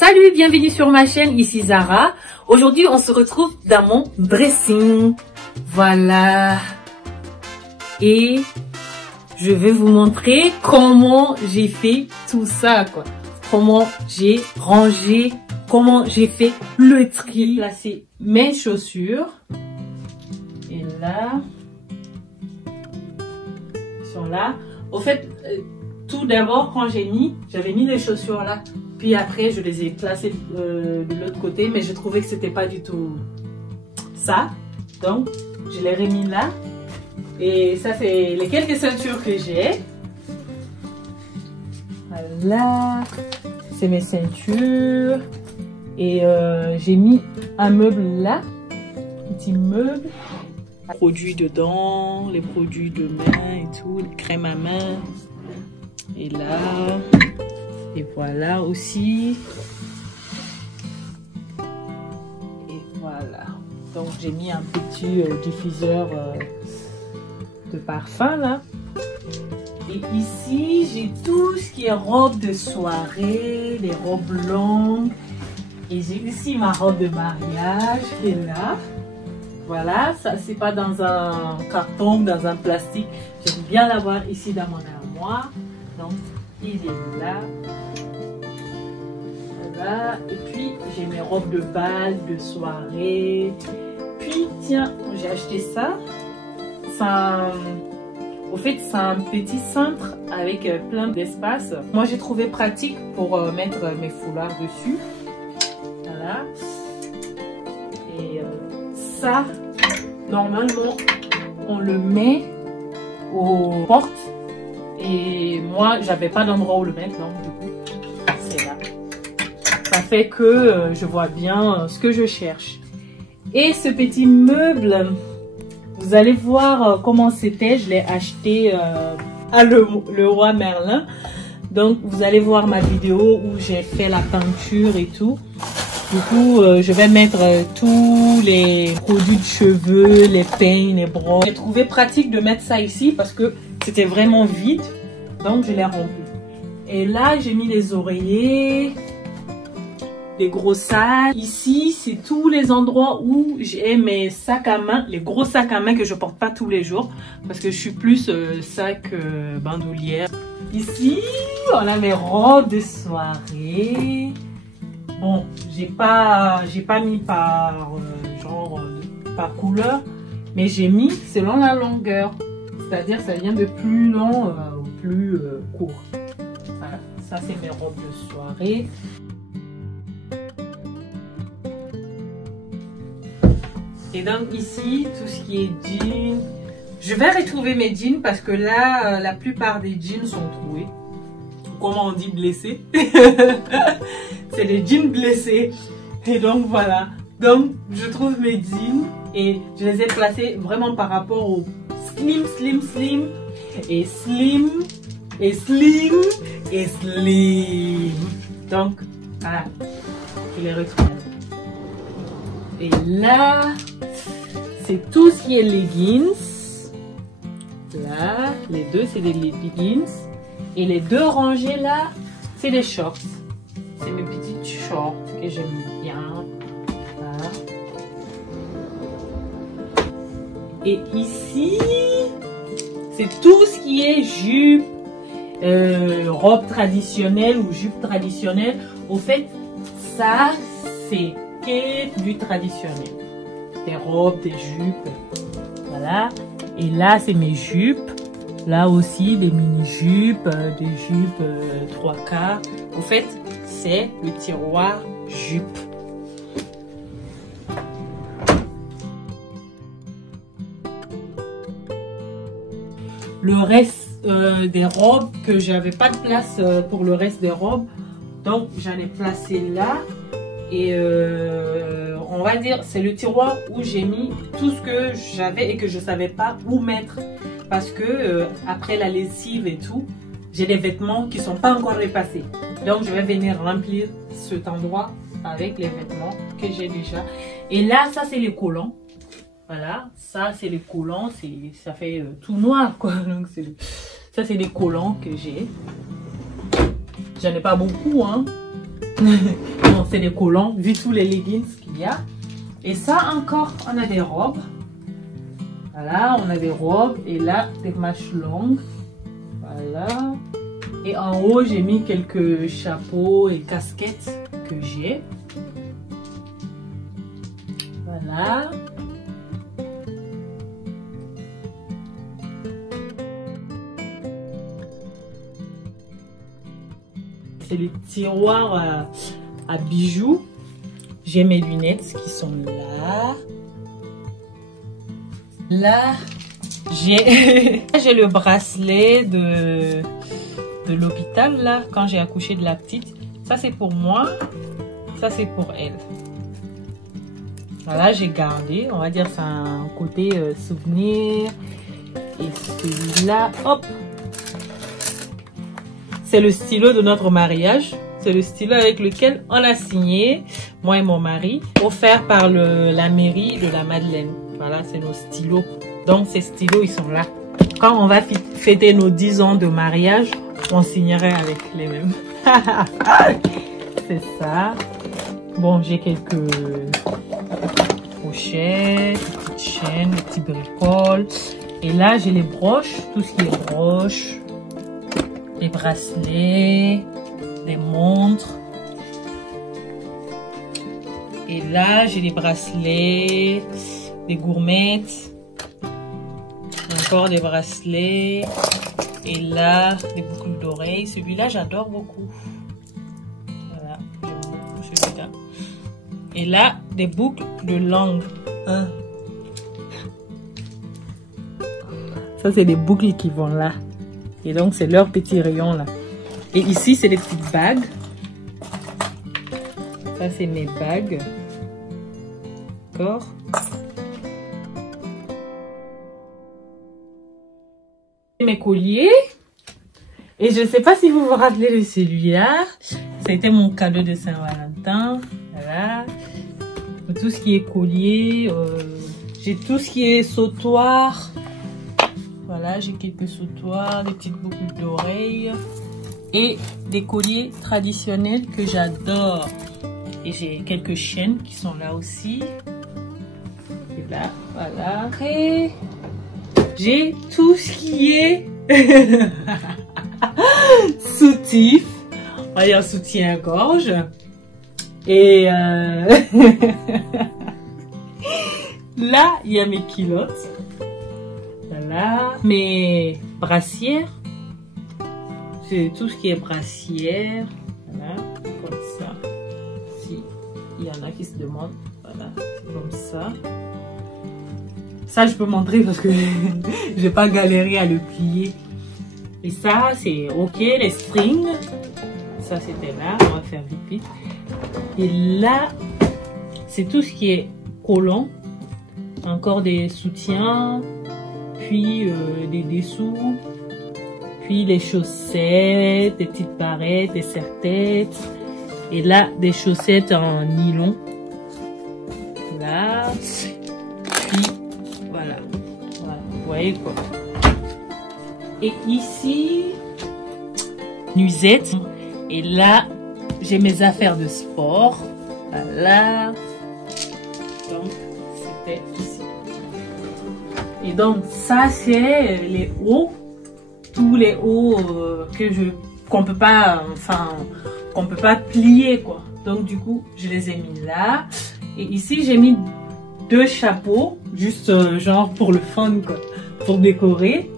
Salut, bienvenue sur ma chaîne, ici Zara. Aujourd'hui, on se retrouve dans mon dressing. Voilà. Et je vais vous montrer comment j'ai fait tout ça, quoi. Comment j'ai rangé, comment j'ai fait le tri. J'ai placé mes chaussures. Et là, ils sont là. Au fait, tout d'abord, quand j'avais mis les chaussures là. Puis après, je les ai placées de l'autre côté, mais je trouvais que c'était pas du tout ça. Donc, je les remis là. Et ça, c'est les quelques ceintures que j'ai. Voilà. C'est mes ceintures. Et j'ai mis un meuble là. Petit meuble. Les produits dedans, les produits de main et tout, les crèmes à main. Et là. Et voilà aussi. Et voilà. Donc j'ai mis un petit diffuseur de parfum là. Et ici j'ai tout ce qui est robe de soirée, les robes longues. Et j'ai ici ma robe de mariage qui est là. Voilà, ça c'est pas dans un carton, dans un plastique. J'aime bien l'avoir ici dans mon armoire. Donc il est là. Voilà. Et puis j'ai mes robes de bal, de soirée. Puis tiens, j'ai acheté ça. Au fait, c'est un petit cintre avec plein d'espace. Moi j'ai trouvé pratique pour mettre mes foulards dessus. Voilà. Et ça, normalement, on le met aux portes. Et moi, j'avais pas d'endroit où le mettre, donc du coup, c'est là. Ça fait que je vois bien ce que je cherche. Et ce petit meuble, vous allez voir comment c'était. Je l'ai acheté à le Roi Merlin. Donc, vous allez voir ma vidéo où j'ai fait la peinture et tout. Du coup, je vais mettre tous les produits de cheveux, les peignes, les brosses. J'ai trouvé pratique de mettre ça ici parce que c'était vraiment vide. Donc, je l'ai rempli. Et là, j'ai mis les oreillers, les gros sacs. Ici, c'est tous les endroits où j'ai mes sacs à main, les gros sacs à main que je porte pas tous les jours. Parce que je suis plus sac bandoulière. Ici, on a mes robes de soirée. Bon, j'ai pas mis par par couleur, mais j'ai mis selon la longueur. C'est-à-dire ça vient de plus long au plus court. Voilà, ça c'est mes robes de soirée. Et donc ici, tout ce qui est jeans. Je vais retrouver mes jeans parce que là, la plupart des jeans sont troués. Comment on dit blessés? C'est les jeans blessés. Et donc voilà. Donc je trouve mes jeans et je les ai placés vraiment par rapport au slim, slim, slim et slim et slim et slim. Donc voilà. Je les retrouve. Et là, c'est tout ce qui est leggings. Là, les deux c'est des leggings. Et les deux rangées là, c'est des shorts. C'est mes petites shorts que j'aime bien. Voilà. Et ici, c'est tout ce qui est jupe, robe traditionnelle ou jupe traditionnelle. Au fait, ça, c'est que du traditionnel. Des robes, des jupes. Voilà. Et là, c'est mes jupes. Là aussi, des mini-jupes, des jupes 3/4. Au fait, c'est le tiroir jupe. Le reste des robes, que j'avais pas de place pour le reste des robes. Donc, j'en ai placé là. Et on va dire, c'est le tiroir où j'ai mis tout ce que j'avais et que je savais pas où mettre. Parce que après la lessive et tout, j'ai des vêtements qui sont pas encore repassés. Donc je vais venir remplir cet endroit avec les vêtements que j'ai déjà. Et là, ça c'est les collants. Voilà, ça c'est les collants, ça fait tout noir quoi. Donc ça c'est les collants que j'ai. J'en ai pas beaucoup hein. Non, c'est des collants, vu tous les leggings qu'il y a. Et ça encore, on a des robes. Voilà, on a des robes. Et là, des manches longues. Voilà. Et en haut, j'ai mis quelques chapeaux et casquettes que j'ai. Voilà. C'est le tiroir à bijoux. J'ai mes lunettes qui sont là. Là, j'ai le bracelet de l'hôpital, là, quand j'ai accouché de la petite. Ça, c'est pour moi. Ça, c'est pour elle. Voilà, j'ai gardé. On va dire c'est un côté souvenir. Et celui-là, hop. C'est le stylo de notre mariage. C'est le stylo avec lequel on a signé, moi et mon mari, offert par la mairie de la Madeleine. Voilà, c'est nos stylos. Donc, ces stylos, ils sont là. Quand on va fêter nos 10 ans de mariage, on signerait avec les mêmes. C'est ça. Bon, j'ai quelques pochettes, des petites chaînes, des petits bricoles. Et là, j'ai les broches, tout ce qui est broches, des bracelets, des montres. Et là, j'ai des bracelets, des gourmettes, encore des bracelets. Et là, des boucles d'oreilles. Celui-là, j'adore beaucoup. Voilà, j'aime beaucoup celui-là. Et là, des boucles de langue. Hein? Ça, c'est des boucles qui vont là. Et donc, c'est leur petit rayon là. Et ici, c'est des petites bagues. Ça, c'est mes bagues. D'accord. Mes colliers. Et je ne sais pas si vous vous rappelez de celui-là. C'était mon cadeau de Saint-Valentin. Voilà. Tout ce qui est collier. J'ai tout ce qui est sautoir. Voilà, j'ai quelques sautoirs, des petites boucles d'oreilles. Et des colliers traditionnels que j'adore. Et j'ai quelques chaînes qui sont là aussi. Et là, voilà. Après, j'ai tout ce qui est soutif. On va dire soutien-gorge. Et là, il y a mes culottes. Voilà. Mes brassières. C'est tout ce qui est brassière. Voilà. Comme ça. Si il y en a qui se demandent. Voilà. Comme ça. Ça, je peux montrer parce que je vais pas galérer à le plier. Et ça, c'est ok. Les strings. Ça, c'était là. On va faire vite vite. Et là, c'est tout ce qui est collant. Encore des soutiens. Puis des dessous. Puis les chaussettes. Des petites barrettes. Des serre-têtes. Et là, des chaussettes en nylon. Là. Puis, voilà. Voilà. Vous voyez quoi. Et ici, nuisette. Et là, j'ai mes affaires de sport. Voilà. Donc, c'était ici. Et donc, ça, c'est les hauts. Tous les hauts qu'on peut pas, enfin, qu'on peut pas plier, quoi. Donc, du coup, je les ai mis là. Et ici, j'ai mis 2 chapeaux. Juste, genre, pour le fun, quoi. Pour décorer.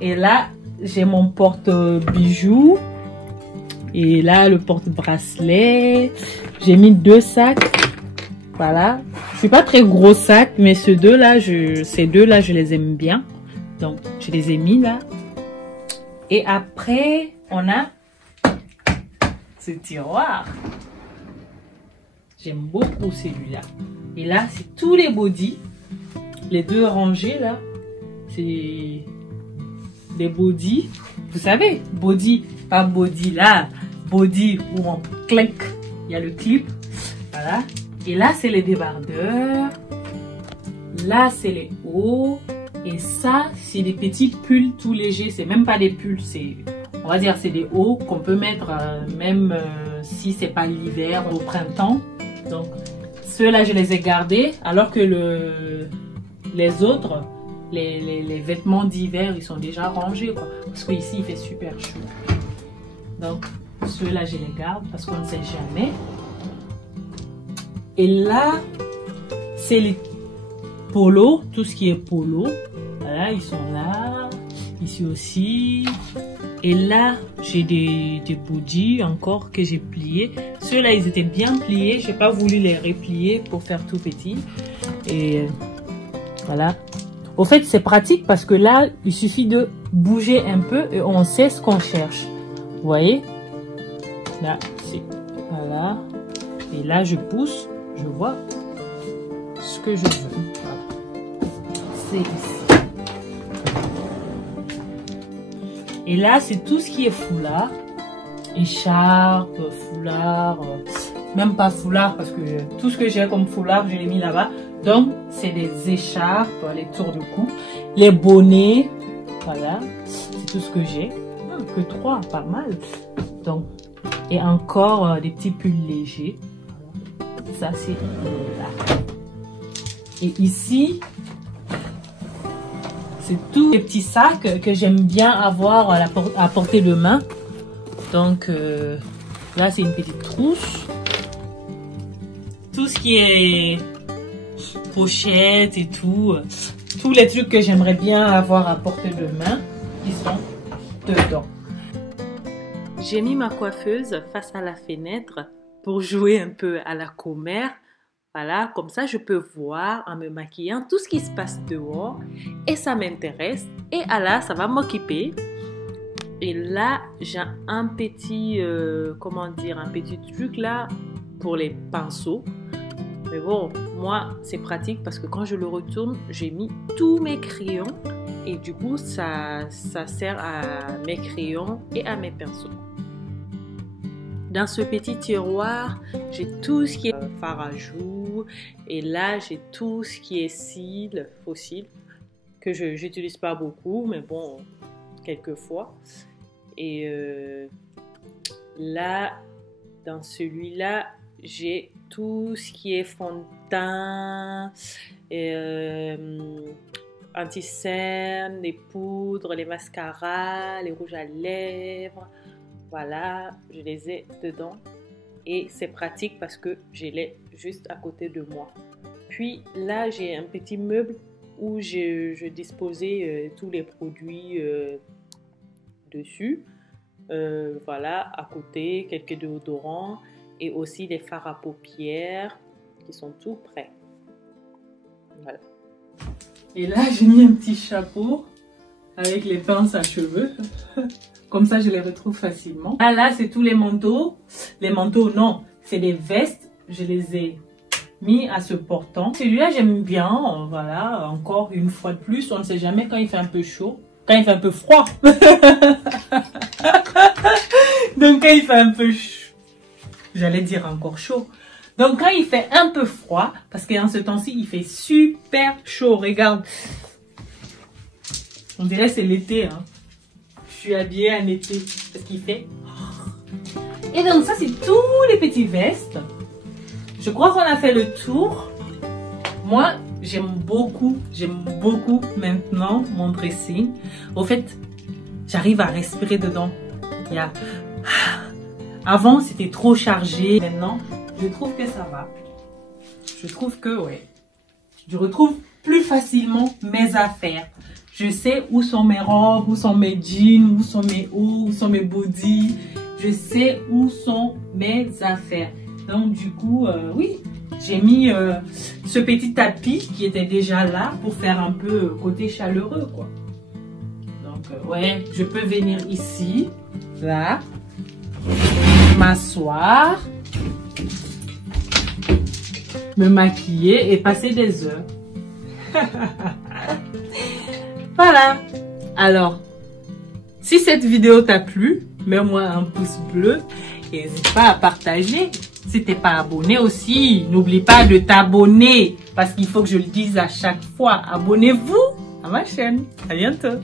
Et là, j'ai mon porte-bijoux. Et là, le porte-bracelet. J'ai mis 2 sacs. Voilà. C'est pas très gros sac, mais ces deux-là, je les aime bien. Donc, je les ai mis là. Et après, on a ce tiroir. J'aime beaucoup celui-là. Et là, c'est tous les bodys. Les 2 rangées là. C'est des bodys. Vous savez, body, pas body là. Body où on clique. Il y a le clip. Voilà. Et là, c'est les débardeurs. Là, c'est les hauts. Et ça, c'est des petits pulls tout légers. C'est même pas des pulls. On va dire, c'est des hauts qu'on peut mettre même si c'est pas l'hiver, au printemps. Donc ceux-là, je les ai gardés, alors que les autres, les vêtements d'hiver, ils sont déjà rangés, quoi. Parce qu'ici, il fait super chaud. Donc ceux-là, je les garde parce qu'on ne sait jamais. Et là, c'est les polos, tout ce qui est polo. Voilà, ils sont là. Ici aussi. Et là, j'ai des body encore que j'ai pliés. Ceux-là, ils étaient bien pliés. J'ai pas voulu les replier pour faire tout petit. Et voilà. Au fait, c'est pratique parce que là, il suffit de bouger un peu et on sait ce qu'on cherche. Vous voyez? Là, c'est... Voilà. Et là, je pousse. Je vois ce que je veux. Voilà. C'est ici. Et là, c'est tout ce qui est foulard, écharpe, foulard, même pas foulard parce que tout ce que j'ai comme foulard, je l'ai mis là-bas. Donc, c'est des écharpes, les tours de cou, les bonnets, voilà, c'est tout ce que j'ai. Que 3, pas mal. Donc, et encore des petits pulls légers. Ça, c'est là. Et ici, c'est tous les petits sacs que j'aime bien avoir à portée de main. Donc là, c'est une petite trousse. Tout ce qui est pochette et tout, tous les trucs que j'aimerais bien avoir à portée de main, ils sont dedans. J'ai mis ma coiffeuse face à la fenêtre pour jouer un peu à la commère. Voilà, comme ça je peux voir en me maquillant tout ce qui se passe dehors et ça m'intéresse. Et là, ça va m'occuper. Et là, j'ai un petit, comment dire, un petit truc là pour les pinceaux. Mais bon, moi, c'est pratique parce que quand je le retourne, j'ai mis tous mes crayons. Et du coup, ça sert à mes crayons et à mes pinceaux. Dans ce petit tiroir, j'ai tout ce qui est fard à joues. Et là, j'ai tout ce qui est cils, faux cils, que je n'utilise pas beaucoup, mais bon, quelquefois. Et là, dans celui-là, j'ai tout ce qui est fond de teint, anti-cerne, les poudres, les mascaras, les rouges à lèvres. Voilà, je les ai dedans et c'est pratique parce que je l'ai juste à côté de moi. Puis là, j'ai un petit meuble où je disposais tous les produits dessus. Voilà, à côté, quelques déodorants et aussi des fards à paupières qui sont tout prêts. Voilà. Et là, j'ai mis un petit chapeau avec les pinces à cheveux. Comme ça, je les retrouve facilement. Là, c'est tous les manteaux. Les manteaux, non, c'est des vestes. Je les ai mis à ce portant. Celui-là, j'aime bien. Voilà, encore une fois de plus. On ne sait jamais quand il fait un peu chaud. Quand il fait un peu froid. Donc, quand il fait un peu chaud. J'allais dire encore chaud. Donc, quand il fait un peu froid, parce qu'en ce temps-ci, il fait super chaud. Regarde. On dirait que c'est l'été, hein. Je suis habillée en été parce qu'il fait. Et donc ça, c'est tous les petits vestes. Je crois qu'on a fait le tour. Moi, j'aime beaucoup maintenant mon dressing. Au fait, j'arrive à respirer dedans. Avant, c'était trop chargé. Maintenant, je trouve que ça va. Je trouve que, ouais. Je retrouve plus facilement mes affaires. Je sais où sont mes robes, où sont mes jeans, où sont mes hauts, où sont mes bodys. Je sais où sont mes affaires. Donc du coup, oui, j'ai mis ce petit tapis qui était déjà là pour faire un peu côté chaleureux, quoi. Donc ouais, je peux venir ici, là, m'asseoir, me maquiller et passer des heures. Voilà. Alors, si cette vidéo t'a plu, mets-moi un pouce bleu et n'hésite pas à partager. Si t'es pas abonné aussi, n'oublie pas de t'abonner parce qu'il faut que je le dise à chaque fois. Abonnez-vous à ma chaîne. À bientôt.